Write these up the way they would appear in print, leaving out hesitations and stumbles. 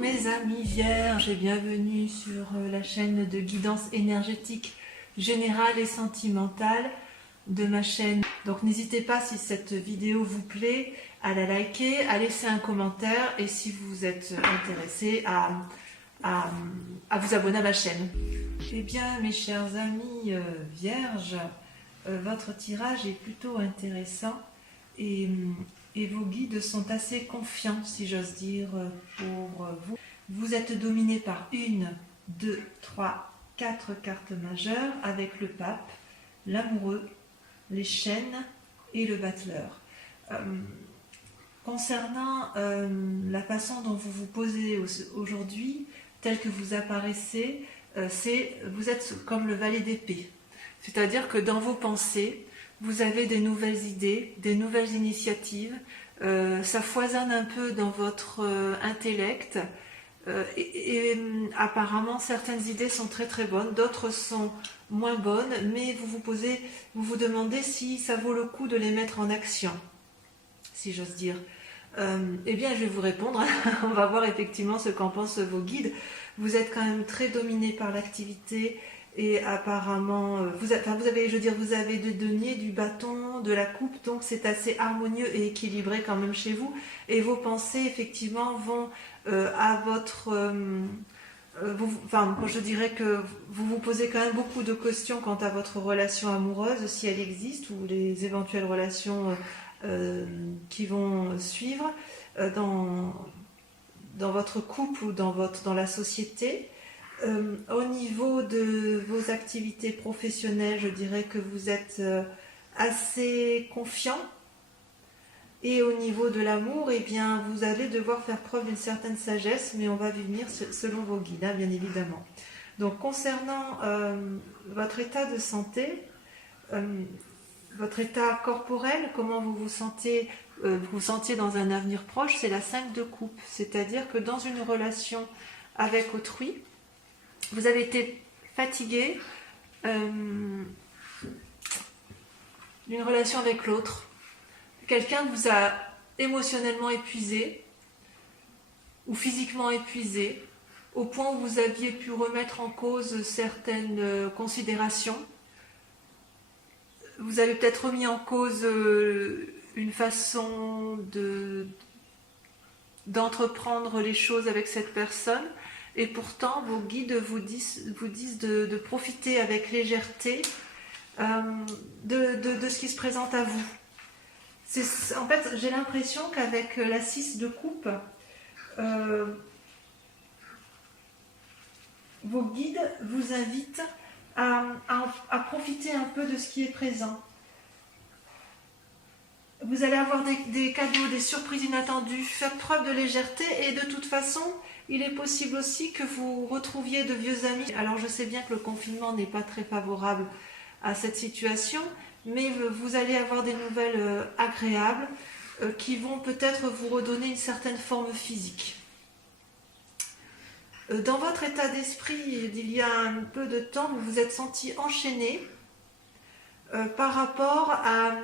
mes amis vierges et bienvenue sur la chaîne de guidance énergétique générale et sentimentale de ma chaîne. Donc n'hésitez pas, si cette vidéo vous plaît, à la liker, à laisser un commentaire et si vous êtes intéressé à vous abonner à ma chaîne. Eh bien mes chers amis vierges, votre tirage est plutôt intéressant et vos guides sont assez confiants, si j'ose dire, pour vous. Vous êtes dominé par 1, 2, 3, 4 cartes majeures avec le pape, l'amoureux, les chaînes et le battleur. Concernant la façon dont vous vous posez aujourd'hui, tel que vous apparaissez, vous êtes comme le valet d'épée. C'est-à-dire que dans vos pensées, vous avez des nouvelles idées, des nouvelles initiatives, ça foisonne un peu dans votre intellect et apparemment certaines idées sont très très bonnes, d'autres sont moins bonnes, mais vous vous demandez si ça vaut le coup de les mettre en action, si j'ose dire. Eh bien je vais vous répondre, on va voir effectivement ce qu'en pensent vos guides. Vous êtes quand même très dominé par l'activité. Et apparemment, vous avez des deniers, du bâton, de la coupe, donc c'est assez harmonieux et équilibré quand même chez vous. Et vos pensées, effectivement, vont à votre... je dirais que vous vous posez quand même beaucoup de questions quant à votre relation amoureuse, si elle existe, ou les éventuelles relations qui vont suivre dans votre couple ou dans la société. Au niveau de vos activités professionnelles, je dirais que vous êtes assez confiant. Et au niveau de l'amour, eh bien, vous allez devoir faire preuve d'une certaine sagesse, mais on va y venir selon vos guides, hein, bien évidemment. Donc, concernant votre état de santé, votre état corporel, comment vous vous sentiez dans un avenir proche, c'est la 5 de coupe. C'est-à-dire que dans une relation avec autrui, vous avez été fatigué d'une relation avec l'autre. Quelqu'un vous a émotionnellement épuisé ou physiquement épuisé au point où vous aviez pu remettre en cause certaines considérations. Vous avez peut-être remis en cause une façon d'entreprendre les choses avec cette personne. Et pourtant, vos guides vous disent de profiter avec légèreté de ce qui se présente à vous. En fait, j'ai l'impression qu'avec la 6 de coupe, vos guides vous invitent à profiter un peu de ce qui est présent. Vous allez avoir des cadeaux, des surprises inattendues, faire preuve de légèreté et de toute façon, il est possible aussi que vous retrouviez de vieux amis. Alors je sais bien que le confinement n'est pas très favorable à cette situation, mais vous allez avoir des nouvelles agréables qui vont peut-être vous redonner une certaine forme physique. Dans votre état d'esprit, il y a un peu de temps, vous vous êtes senti enchaîné par rapport à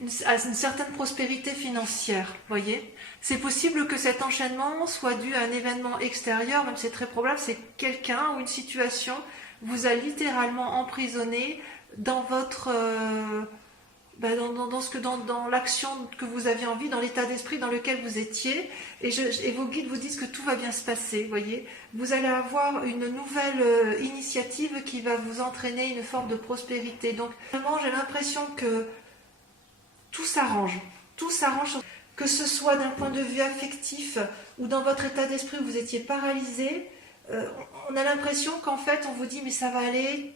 une certaine prospérité financière, voyez. C'est possible que cet enchaînement soit dû à un événement extérieur, même c'est très probable, c'est quelqu'un ou une situation vous a littéralement emprisonné dans votre dans l'action que vous aviez envie, dans l'état d'esprit dans lequel vous étiez, et vos guides vous disent que tout va bien se passer, voyez. Vous allez avoir une nouvelle initiative qui va vous entraîner une forme de prospérité. Donc vraiment, j'ai l'impression que tout s'arrange, que ce soit d'un point de vue affectif ou dans votre état d'esprit où vous étiez paralysé. On a l'impression qu'en fait on vous dit mais ça va aller,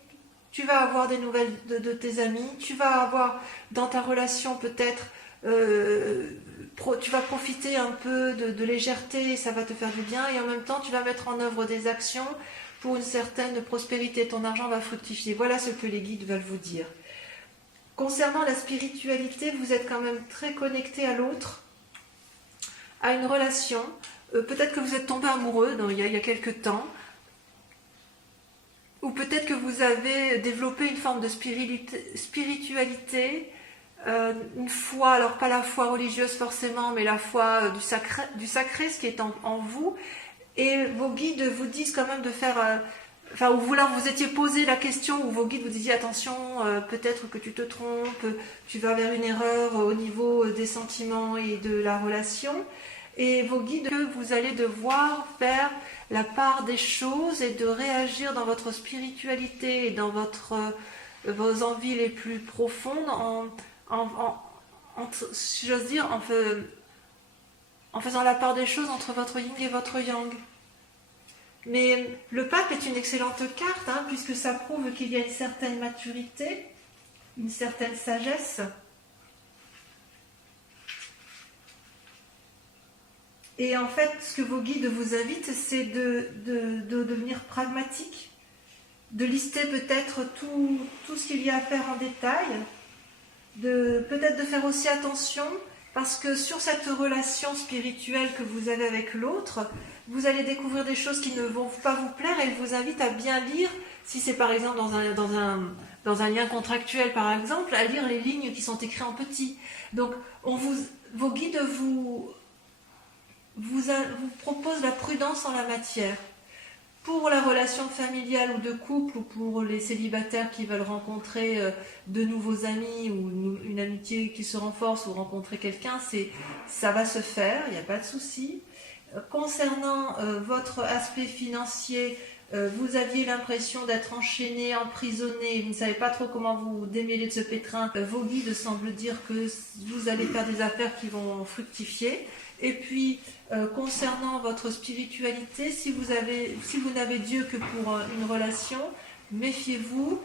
tu vas avoir des nouvelles de tes amis, tu vas avoir dans ta relation peut-être, tu vas profiter un peu de légèreté et ça va te faire du bien, et en même temps tu vas mettre en œuvre des actions pour une certaine prospérité, ton argent va fructifier. Voilà ce que les guides veulent vous dire. Concernant la spiritualité, vous êtes quand même très connecté à l'autre, à une relation. Peut-être que vous êtes tombé amoureux il y a quelques temps, ou peut-être que vous avez développé une forme de spiritualité une foi, alors pas la foi religieuse forcément, mais la foi du sacré, ce qui est en vous. Et vos guides vous disent quand même de faire... Enfin, ou vous étiez posé la question, où vos guides vous disaient attention, peut-être que tu te trompes, tu vas vers une erreur au niveau des sentiments et de la relation. Et vos guides, vous allez devoir faire la part des choses et de réagir dans votre spiritualité et dans vos envies les plus profondes si j'ose dire, en faisant la part des choses entre votre yin et votre yang. Mais le pape est une excellente carte, hein, puisque ça prouve qu'il y a une certaine maturité, une certaine sagesse. Et en fait, ce que vos guides vous invitent, c'est de devenir pragmatique, de lister peut-être tout ce qu'il y a à faire en détail, peut-être de faire aussi attention, parce que sur cette relation spirituelle que vous avez avec l'autre, vous allez découvrir des choses qui ne vont pas vous plaire, et elle vous invite à bien lire, si c'est par exemple dans un lien contractuel par exemple, à lire les lignes qui sont écrites en petit. Donc vos guides vous proposent la prudence en la matière. Pour la relation familiale ou de couple, ou pour les célibataires qui veulent rencontrer de nouveaux amis ou une amitié qui se renforce ou rencontrer quelqu'un, ça va se faire, il n'y a pas de souci. Concernant votre aspect financier, vous aviez l'impression d'être enchaîné, emprisonné, vous ne savez pas trop comment vous démêler de ce pétrin. Vos guides semblent dire que vous allez faire des affaires qui vont fructifier. Et puis, concernant votre spiritualité, si vous n'avez Dieu que pour une relation, méfiez-vous.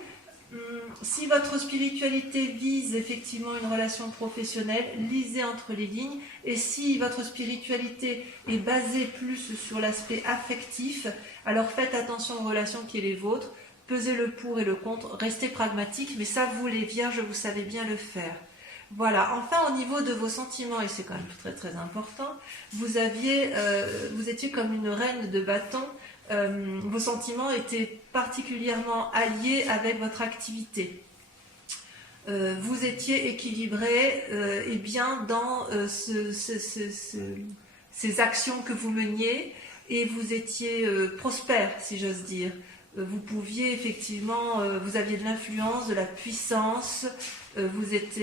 Si votre spiritualité vise effectivement une relation professionnelle, lisez entre les lignes. Et si votre spiritualité est basée plus sur l'aspect affectif, alors faites attention aux relations qui sont les vôtres, pesez le pour et le contre, restez pragmatique, mais ça, vous les vierges, vous savez bien le faire. Voilà, enfin au niveau de vos sentiments, et c'est quand même très très important, vous étiez comme une reine de bâton. Vos sentiments étaient particulièrement alliés avec votre activité. Vous étiez équilibré et bien dans ces actions que vous meniez, et vous étiez prospère, si j'ose dire. Vous pouviez effectivement, vous aviez de l'influence, de la puissance, vous êtes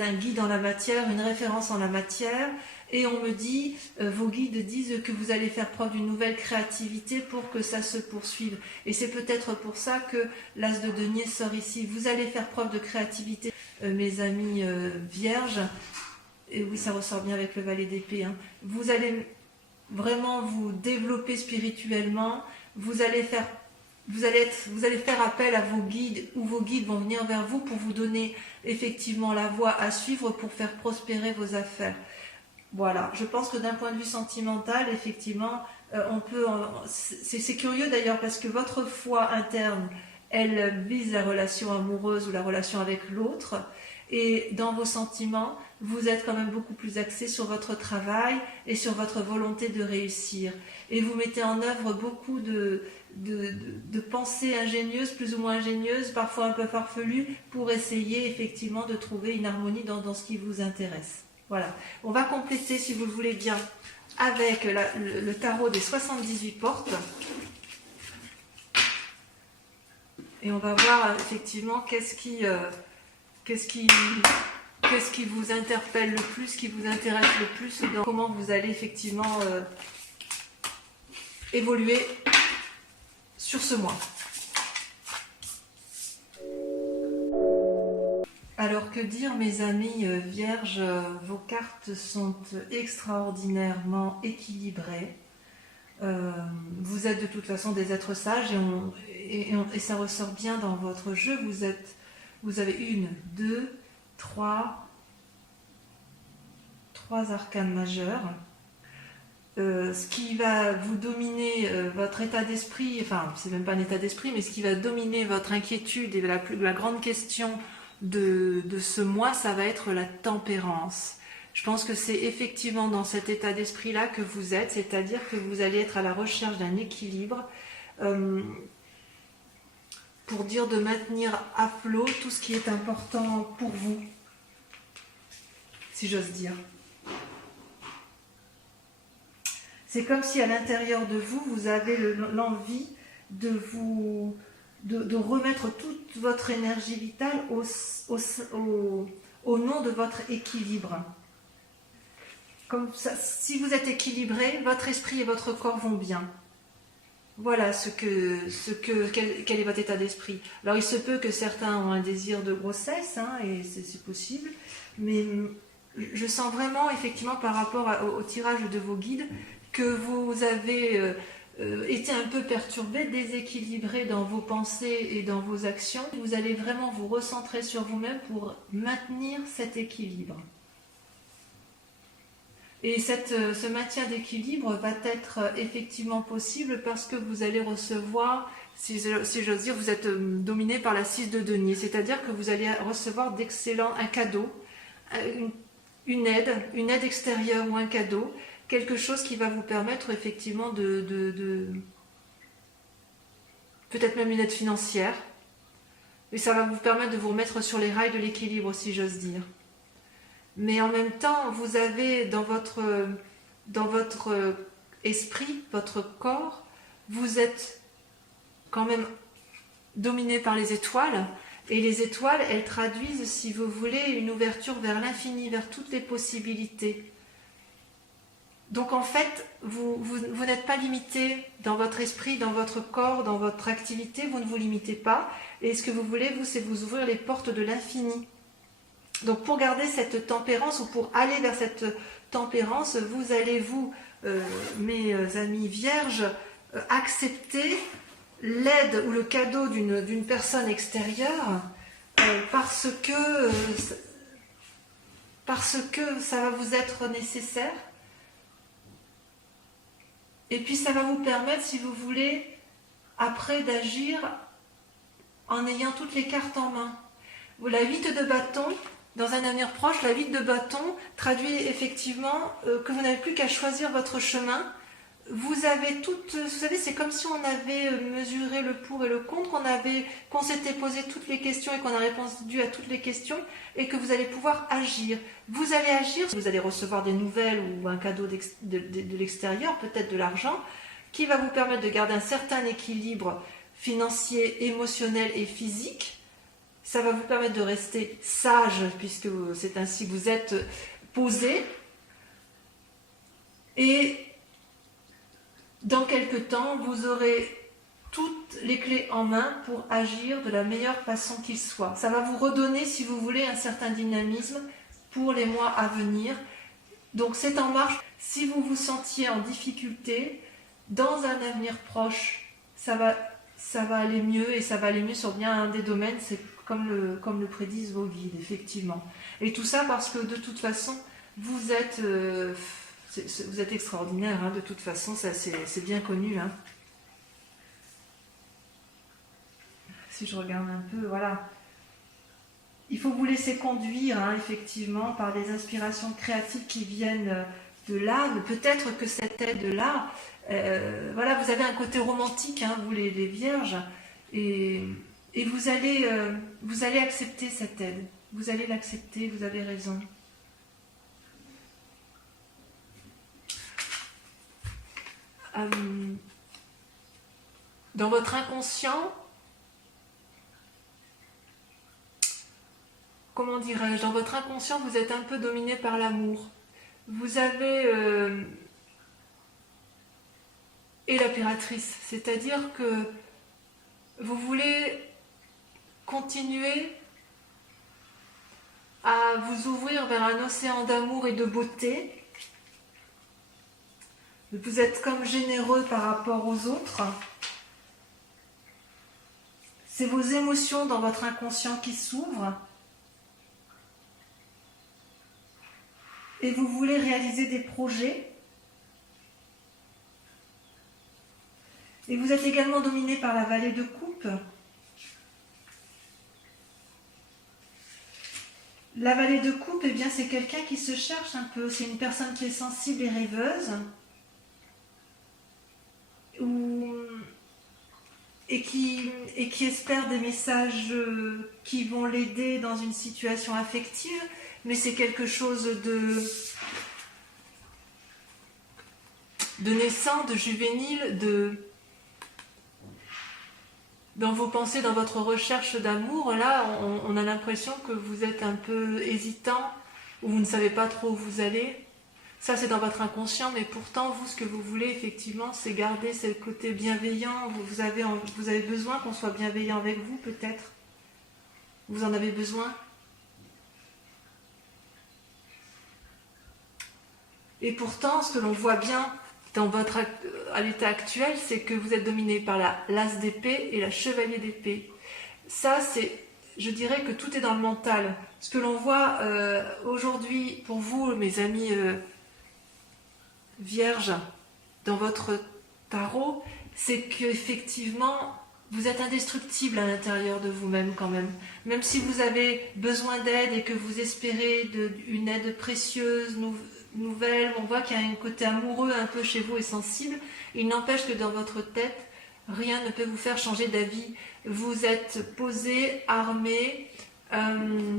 un guide en la matière, une référence en la matière. Et on me dit, vos guides disent que vous allez faire preuve d'une nouvelle créativité pour que ça se poursuive. Et c'est peut-être pour ça que l'as de denier sort ici. Vous allez faire preuve de créativité, mes amis vierges. Et oui, ça ressort bien avec le valet d'épée. Hein. Vous allez vraiment vous développer spirituellement. Vous allez faire appel à vos guides, ou vos guides vont venir vers vous pour vous donner effectivement la voie à suivre pour faire prospérer vos affaires. Voilà, je pense que d'un point de vue sentimental, effectivement, c'est curieux d'ailleurs, parce que votre foi interne, elle vise la relation amoureuse ou la relation avec l'autre, et dans vos sentiments, vous êtes quand même beaucoup plus axé sur votre travail et sur votre volonté de réussir. Et vous mettez en œuvre beaucoup de pensées ingénieuses, plus ou moins ingénieuses, parfois un peu farfelues, pour essayer effectivement de trouver une harmonie dans ce qui vous intéresse. Voilà, on va compléter, si vous le voulez bien, avec le tarot des 78 portes. Et on va voir effectivement qu'est-ce qui vous interpelle le plus, qui vous intéresse le plus, dans comment vous allez effectivement évoluer sur ce mois. Alors que dire, mes amis vierges, vos cartes sont extraordinairement équilibrées. Vous êtes de toute façon des êtres sages, et ça ressort bien dans votre jeu. Vous avez 3 arcanes majeures. Ce qui va vous dominer votre état d'esprit, enfin c'est même pas un état d'esprit, mais ce qui va dominer votre inquiétude et la grande question de ce mois, ça va être la tempérance. Je pense que c'est effectivement dans cet état d'esprit-là que vous êtes, c'est-à-dire que vous allez être à la recherche d'un équilibre pour dire de maintenir à flot tout ce qui est important pour vous. si j'ose dire. C'est comme si à l'intérieur de vous, vous avez l'envie de remettre toute votre énergie vitale au nom de votre équilibre. Comme ça, si vous êtes équilibré, votre esprit et votre corps vont bien. Voilà quel est votre état d'esprit. Alors il se peut que certains ont un désir de grossesse, hein, et c'est possible, mais je sens vraiment effectivement par rapport au tirage de vos guides que vous avez été un peu perturbé, déséquilibré dans vos pensées et dans vos actions. Vous allez vraiment vous recentrer sur vous-même pour maintenir cet équilibre. Et ce maintien d'équilibre va être effectivement possible parce que vous allez recevoir, si j'ose dire, vous êtes dominé par la 6 de denier, c'est-à-dire que vous allez recevoir un cadeau, une aide extérieure ou un cadeau, quelque chose qui va vous permettre effectivement peut-être même une aide financière, et ça va vous permettre de vous remettre sur les rails de l'équilibre, si j'ose dire. Mais en même temps, vous avez dans votre esprit, votre corps, vous êtes quand même dominé par les étoiles. Et les étoiles, elles traduisent, si vous voulez, une ouverture vers l'infini, vers toutes les possibilités. Donc en fait, vous n'êtes pas limité dans votre esprit, dans votre corps, dans votre activité, vous ne vous limitez pas. Et ce que vous voulez, vous, c'est vous ouvrir les portes de l'infini. Donc pour garder cette tempérance ou pour aller vers cette tempérance, vous allez mes amis vierges, accepter l'aide ou le cadeau d'une personne extérieure parce que ça va vous être nécessaire. Et puis ça va vous permettre, si vous voulez, après d'agir en ayant toutes les cartes en main. La 8 de bâton, dans un avenir proche, la 8 de bâton traduit effectivement que vous n'avez plus qu'à choisir votre chemin. Vous avez vous savez, c'est comme si on avait mesuré le pour et le contre, qu'on s'était posé toutes les questions et qu'on a répondu à toutes les questions et que vous allez pouvoir agir. Vous allez agir, vous allez recevoir des nouvelles ou un cadeau de l'extérieur, peut-être de l'argent, qui va vous permettre de garder un certain équilibre financier, émotionnel et physique. Ça va vous permettre de rester sage, puisque c'est ainsi que vous êtes posé. Et dans quelques temps, vous aurez toutes les clés en main pour agir de la meilleure façon qu'il soit. Ça va vous redonner, si vous voulez, un certain dynamisme pour les mois à venir. Donc c'est en marche. Si vous vous sentiez en difficulté, dans un avenir proche, ça va aller mieux, et ça va aller mieux sur bien un des domaines, c'est comme le prédisent vos guides, effectivement. Et tout ça parce que de toute façon, vous êtes extraordinaire, hein, de toute façon, ça c'est bien connu. Hein. Si je regarde un peu, voilà. Il faut vous laisser conduire, hein, effectivement, par des inspirations créatives qui viennent de l'âme. Peut-être que cette aide-là, voilà, vous avez un côté romantique, hein, vous les vierges, et vous allez accepter cette aide. Vous allez l'accepter, vous avez raison. Dans votre inconscient, comment dirais-je, dans votre inconscient, vous êtes un peu dominé par l'amour. Vous avez et la piratrice, c'est-à-dire que vous voulez continuer à vous ouvrir vers un océan d'amour et de beauté. Vous êtes comme généreux par rapport aux autres. C'est vos émotions dans votre inconscient qui s'ouvrent. Et vous voulez réaliser des projets. Et vous êtes également dominé par la vallée de coupe. La vallée de coupe, eh bien, c'est quelqu'un qui se cherche un peu. C'est une personne qui est sensible et rêveuse. Et qui espère des messages qui vont l'aider dans une situation affective, mais c'est quelque chose de naissant, de juvénile, dans vos pensées, dans votre recherche d'amour. Là, on a l'impression que vous êtes un peu hésitant, ou vous ne savez pas trop où vous allez. Ça, c'est dans votre inconscient, mais pourtant, vous, ce que vous voulez, effectivement, c'est garder ce côté bienveillant. Vous avez besoin qu'on soit bienveillant avec vous, peut-être. Vous en avez besoin. Et pourtant, ce que l'on voit bien à l'état actuel, c'est que vous êtes dominé par l'as d'épée et la chevalier d'épée. Ça, je dirais que tout est dans le mental. Ce que l'on voit aujourd'hui, pour vous, mes amis vierges, dans votre tarot, c'est qu'effectivement, vous êtes indestructible à l'intérieur de vous-même quand même. Même si vous avez besoin d'aide et que vous espérez une aide précieuse, nouvelle, on voit qu'il y a un côté amoureux un peu chez vous et sensible, il n'empêche que dans votre tête, rien ne peut vous faire changer d'avis. Vous êtes posé, armé,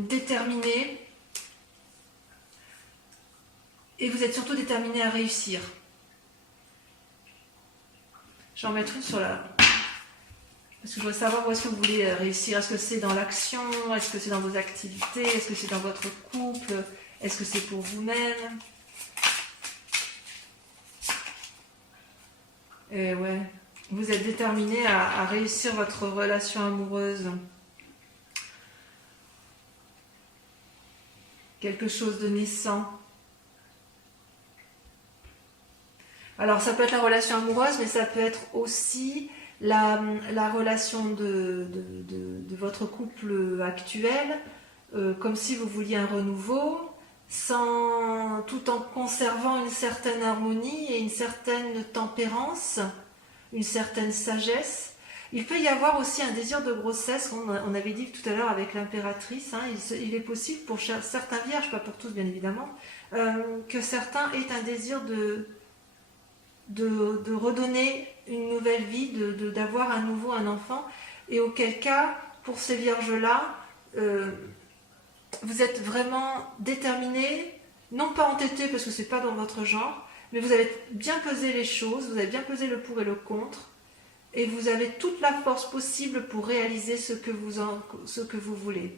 déterminé, et vous êtes surtout déterminé à réussir. Je vais en mettre une sur la... Parce que je veux savoir où est-ce que vous voulez réussir. Est-ce que c'est dans l'action? Est-ce que c'est dans vos activités? Est-ce que c'est dans votre couple? Est-ce que c'est pour vous-même? Et ouais, vous êtes déterminé à réussir votre relation amoureuse. Quelque chose de naissant. Alors ça peut être la relation amoureuse, mais ça peut être aussi la relation de votre couple actuel, comme si vous vouliez un renouveau, tout en conservant une certaine harmonie et une certaine tempérance, une certaine sagesse. Il peut y avoir aussi un désir de grossesse, on avait dit tout à l'heure avec l'impératrice, hein, il est possible pour certains vierges, pas pour tous bien évidemment, que certains aient un désir de redonner une nouvelle vie, d'avoir à nouveau un enfant, et auquel cas, pour ces vierges-là, vous êtes vraiment déterminés, non pas entêtés parce que c'est pas dans votre genre, mais vous avez bien pesé les choses, vous avez bien pesé le pour et le contre, et vous avez toute la force possible pour réaliser ce que vous voulez.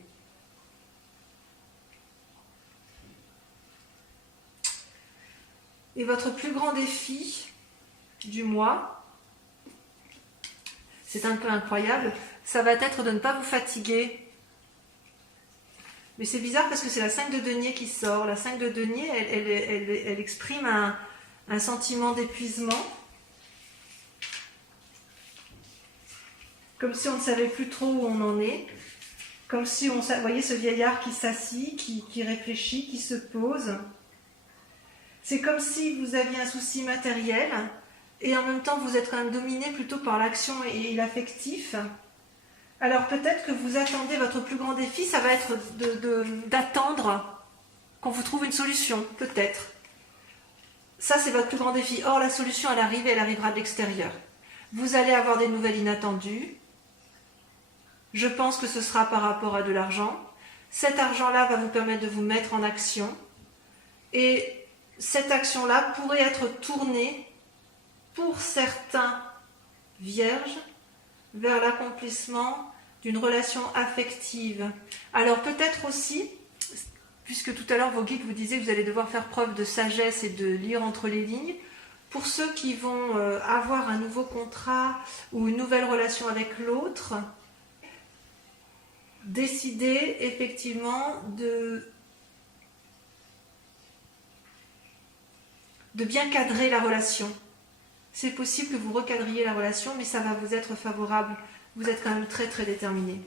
Et votre plus grand défi du mois, c'est un peu incroyable, ça va être de ne pas vous fatiguer. Mais c'est bizarre parce que c'est la 5 de denier qui sort. La 5 de denier, elle exprime un sentiment d'épuisement. Comme si on ne savait plus trop où on en est. Comme si vous voyez ce vieillard qui s'assit, qui réfléchit, qui se pose. C'est comme si vous aviez un souci matériel et en même temps vous êtes quand même dominé plutôt par l'action et l'affectif. Alors peut-être que vous attendez, votre plus grand défi, ça va être d'attendre qu'on vous trouve une solution, peut-être. Ça, c'est votre plus grand défi. Or, la solution, elle arrivera de l'extérieur. Vous allez avoir des nouvelles inattendues. Je pense que ce sera par rapport à de l'argent. Cet argent-là va vous permettre de vous mettre en action. Et cette action-là pourrait être tournée, pour certains vierges, vers l'accomplissement d'une relation affective. Alors peut-être aussi, puisque tout à l'heure vos guides vous disaient que vous allez devoir faire preuve de sagesse et de lire entre les lignes, pour ceux qui vont avoir un nouveau contrat ou une nouvelle relation avec l'autre, décider effectivement de bien cadrer la relation. C'est possible que vous recadriez la relation, mais ça va vous être favorable. Vous êtes quand même très très déterminé.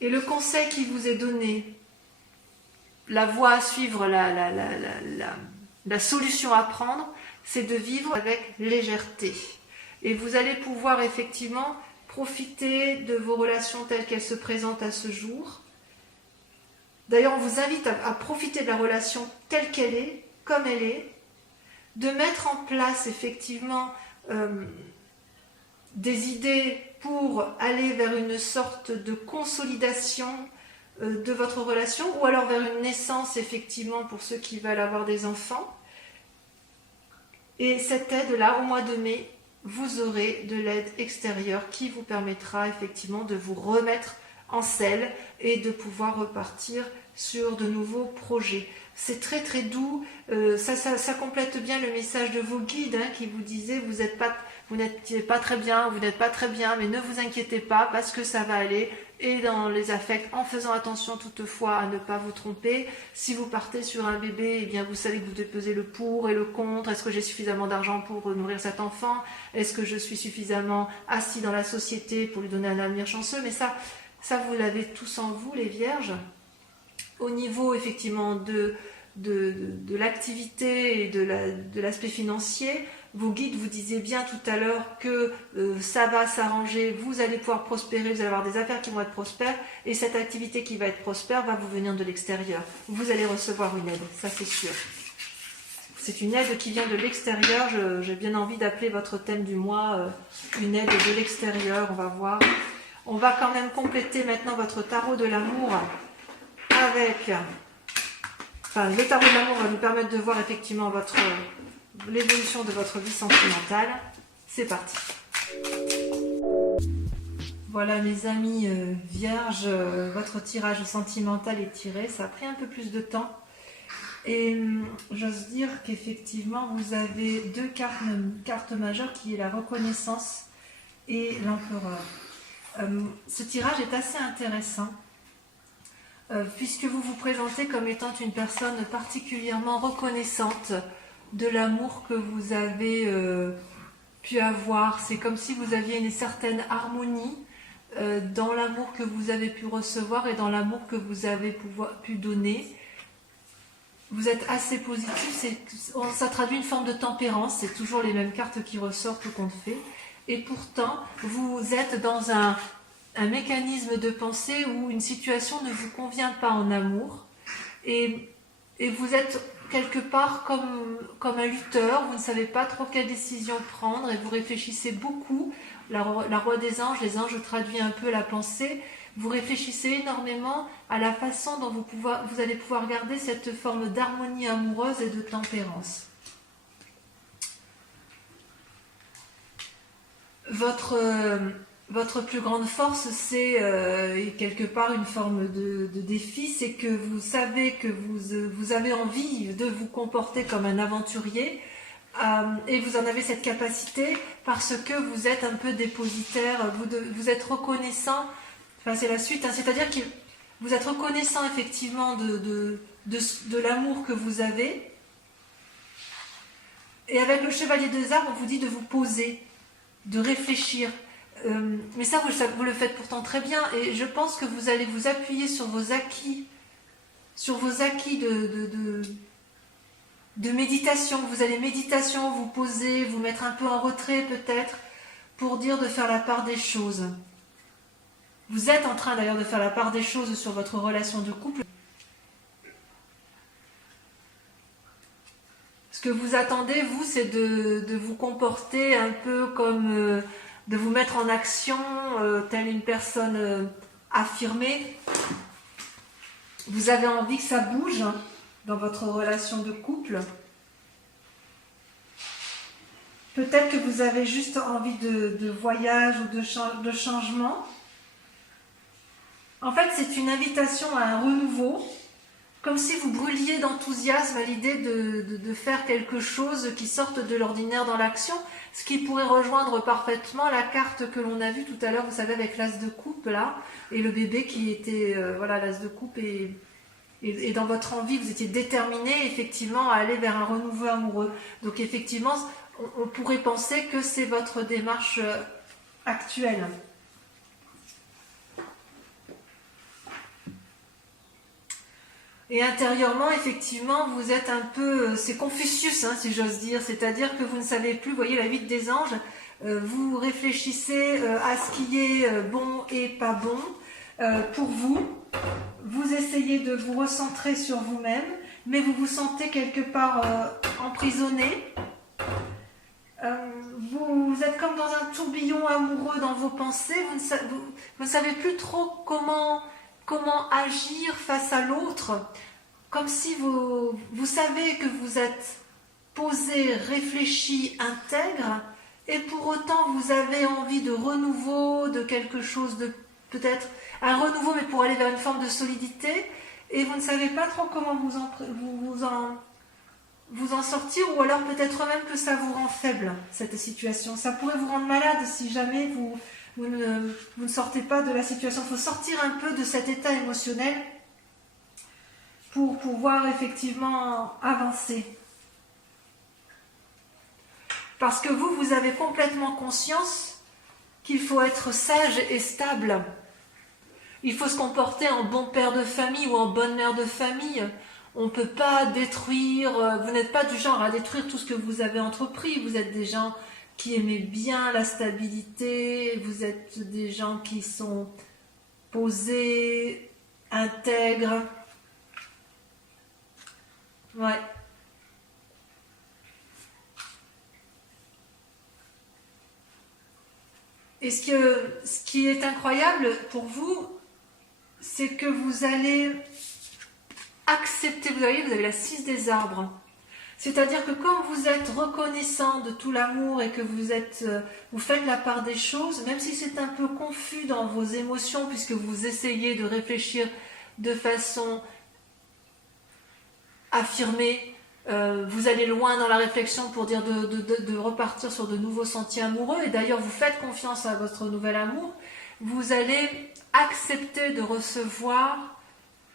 Et le conseil qui vous est donné, la voie à suivre, la solution à prendre, c'est de vivre avec légèreté. Et vous allez pouvoir effectivement profiter de vos relations telles qu'elles se présentent à ce jour. D'ailleurs, on vous invite à profiter de la relation telle qu'elle est, comme elle est, de mettre en place effectivement des idées pour aller vers une sorte de consolidation de votre relation, ou alors vers une naissance, effectivement, pour ceux qui veulent avoir des enfants. Et cette aide-là, au mois de mai, vous aurez de l'aide extérieure qui vous permettra effectivement de vous remettre en selle et de pouvoir repartir sur de nouveaux projets. C'est très très doux, ça complète bien le message de vos guides qui vous disaient vous n'êtes pas très bien, mais ne vous inquiétez pas parce que ça va aller. Et dans les affects, en faisant attention toutefois à ne pas vous tromper. Si vous partez sur un bébé, eh bien vous savez que vous devez peser le pour et le contre. Est-ce que j'ai suffisamment d'argent pour nourrir cet enfant? Est-ce que je suis suffisamment assis dans la société pour lui donner un avenir chanceux? Mais ça vous l'avez tous en vous, les vierges. Au niveau effectivement de l'activité et de l'aspect financier, vos guides vous disaient bien tout à l'heure que ça va s'arranger, vous allez pouvoir prospérer, vous allez avoir des affaires qui vont être prospères, et cette activité qui va être prospère va vous venir de l'extérieur. Vous allez recevoir une aide, ça c'est sûr. C'est une aide qui vient de l'extérieur. J'ai bien envie d'appeler votre thème du mois une aide de l'extérieur. On va voir. On va quand même compléter maintenant votre tarot de l'amour avec... Enfin, le tarot de l'amour va nous permettre de voir effectivement l'évolution de votre vie sentimentale. C'est parti. Voilà mes amis vierges, votre tirage sentimental est tiré. Ça a pris un peu plus de temps. Et j'ose dire qu'effectivement vous avez deux cartes majeures qui est la reconnaissance et l'empereur. Ce tirage est assez intéressant. Puisque vous vous présentez comme étant une personne particulièrement reconnaissante de l'amour que vous avez pu avoir. C'est comme si vous aviez une certaine harmonie dans l'amour que vous avez pu recevoir et dans l'amour que vous avez pu donner. Vous êtes assez positif, ça traduit une forme de tempérance, c'est toujours les mêmes cartes qui ressortent tout compte fait. Et pourtant, vous êtes dans un mécanisme de pensée où une situation ne vous convient pas en amour et vous êtes quelque part comme un lutteur, vous ne savez pas trop quelle décision prendre et vous réfléchissez beaucoup. La roi des anges, les anges traduisent un peu la pensée. Vous réfléchissez énormément à la façon dont vous allez pouvoir garder cette forme d'harmonie amoureuse et de tempérance. Votre plus grande force, c'est quelque part une forme de défi, c'est que vous savez que vous avez envie de vous comporter comme un aventurier et vous en avez cette capacité parce que vous êtes un peu dépositaire, vous êtes reconnaissant, enfin c'est la suite, c'est-à-dire que vous êtes reconnaissant effectivement de l'amour que vous avez. Et avec le chevalier des armes, on vous dit de vous poser, de réfléchir. Mais ça, vous le faites pourtant très bien. Et je pense que vous allez vous appuyer sur vos acquis de méditation. Vous allez méditation, vous poser, vous mettre un peu en retrait peut-être, pour dire de faire la part des choses. Vous êtes en train d'ailleurs de faire la part des choses sur votre relation de couple. Ce que vous attendez, vous, c'est de vous comporter un peu comme... de vous mettre en action, telle une personne affirmée. Vous avez envie que ça bouge dans votre relation de couple. Peut-être que vous avez juste envie de voyage ou de changement. En fait, c'est une invitation à un renouveau, comme si vous brûliez d'enthousiasme à l'idée de faire quelque chose qui sorte de l'ordinaire dans l'action, ce qui pourrait rejoindre parfaitement la carte que l'on a vue tout à l'heure, vous savez, avec l'as de coupe là, et le bébé qui était, voilà, l'as de coupe, et dans votre envie, vous étiez déterminé effectivement à aller vers un renouveau amoureux. Donc effectivement, on pourrait penser que c'est votre démarche actuelle. Et intérieurement, effectivement, vous êtes un peu... C'est Confucius, si j'ose dire. C'est-à-dire que vous ne savez plus, vous voyez la 8 des anges, vous réfléchissez à ce qui est bon et pas bon pour vous. Vous essayez de vous recentrer sur vous-même, mais vous vous sentez quelque part emprisonné. vous êtes comme dans un tourbillon amoureux dans vos pensées, vous ne savez plus trop comment agir face à l'autre, comme si vous savez que vous êtes posé, réfléchi, intègre, et pour autant vous avez envie de renouveau, de quelque chose de peut-être un renouveau, mais pour aller vers une forme de solidité, et vous ne savez pas trop comment vous en sortir, ou alors peut-être même que ça vous rend faible, cette situation. Ça pourrait vous rendre malade si jamais vous ne sortez pas de la situation. Il faut sortir un peu de cet état émotionnel pour pouvoir effectivement avancer. Parce que vous avez complètement conscience qu'il faut être sage et stable. Il faut se comporter en bon père de famille ou en bonne mère de famille. On ne peut pas détruire, vous n'êtes pas du genre à détruire tout ce que vous avez entrepris. Vous êtes des gens qui aimez bien la stabilité, vous êtes des gens qui sont posés, intègres. Ouais. Et ce qui est incroyable pour vous, c'est que vous allez accepter, vous avez la 6 des arbres. C'est-à-dire que quand vous êtes reconnaissant de tout l'amour et que vous faites la part des choses, même si c'est un peu confus dans vos émotions, puisque vous essayez de réfléchir de façon affirmée, vous allez loin dans la réflexion pour dire de repartir sur de nouveaux sentiers amoureux, et d'ailleurs vous faites confiance à votre nouvel amour, vous allez accepter de recevoir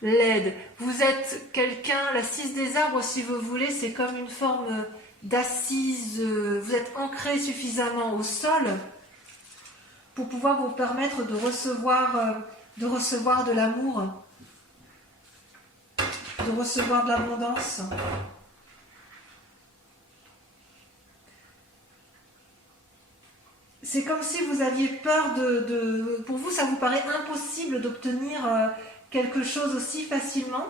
l'aide. Vous êtes quelqu'un, la 6 des arbres, si vous voulez, c'est comme une forme d'assise, vous êtes ancré suffisamment au sol pour pouvoir vous permettre de recevoir de l'amour, de recevoir de l'abondance. C'est comme si vous aviez peur pour vous, ça vous paraît impossible d'obtenir quelque chose aussi facilement.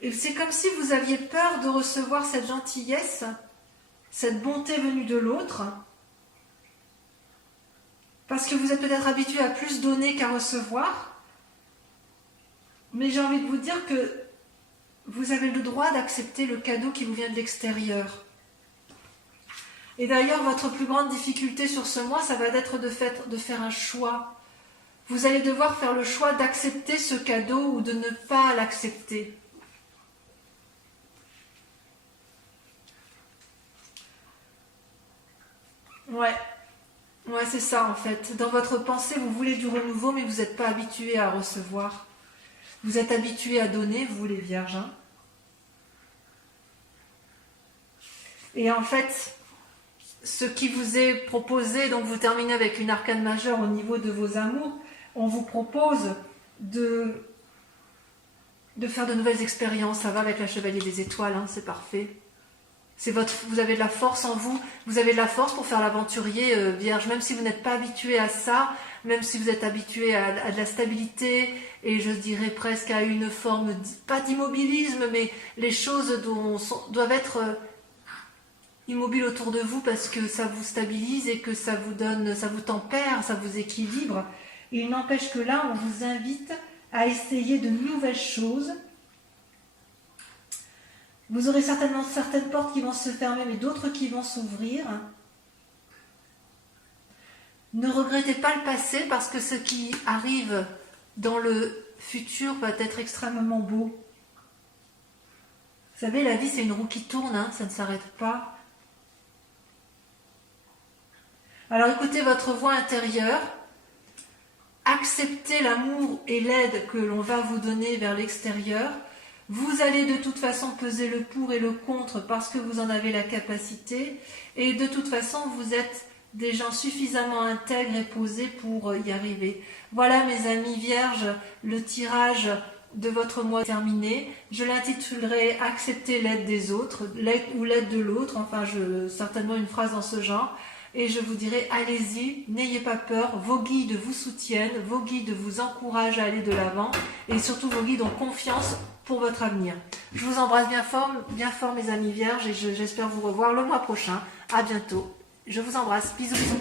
Et c'est comme si vous aviez peur de recevoir cette gentillesse, cette bonté venue de l'autre, parce que vous êtes peut-être habitué à plus donner qu'à recevoir. Mais j'ai envie de vous dire que vous avez le droit d'accepter le cadeau qui vous vient de l'extérieur. Et d'ailleurs, votre plus grande difficulté sur ce mois, ça va être de faire un choix. Vous allez devoir faire le choix d'accepter ce cadeau ou de ne pas l'accepter. Ouais, c'est ça en fait. Dans votre pensée, vous voulez du renouveau, mais vous n'êtes pas habitué à recevoir. Vous êtes habitué à donner, vous les vierges. Hein. Et en fait, ce qui vous est proposé, donc vous terminez avec une arcane majeure au niveau de vos amours, on vous propose de faire de nouvelles expériences. Ça va avec la chevalier des étoiles, hein, c'est parfait. Vous avez de la force en vous, vous avez de la force pour faire l'aventurier vierge, même si vous n'êtes pas habitué à ça, même si vous êtes habitué à de la stabilité, et je dirais presque à une forme, pas d'immobilisme, mais les choses doivent être immobiles autour de vous parce que ça vous stabilise et que ça vous tempère, ça vous équilibre. Et il n'empêche que là, on vous invite à essayer de nouvelles choses. Vous aurez certainement certaines portes qui vont se fermer, mais d'autres qui vont s'ouvrir. Ne regrettez pas le passé, parce que ce qui arrive dans le futur va être extrêmement beau. Vous savez, la vie, c'est une roue qui tourne, hein, ça ne s'arrête pas. Alors écoutez votre voix intérieure, acceptez l'amour et l'aide que l'on va vous donner vers l'extérieur. Vous allez de toute façon peser le pour et le contre parce que vous en avez la capacité, et de toute façon vous êtes des gens suffisamment intègres et posés pour y arriver. Voilà mes amis vierges, le tirage de votre mois terminé. Je l'intitulerai « Accepter l'aide des autres », l'aide ou l'aide de l'autre, enfin certainement une phrase dans ce genre. Et je vous dirai, allez-y, n'ayez pas peur, vos guides vous soutiennent, vos guides vous encouragent à aller de l'avant, et surtout vos guides ont confiance pour votre avenir. Je vous embrasse bien fort mes amis vierges, et j'espère vous revoir le mois prochain. À bientôt. Je vous embrasse. Bisous, bisous.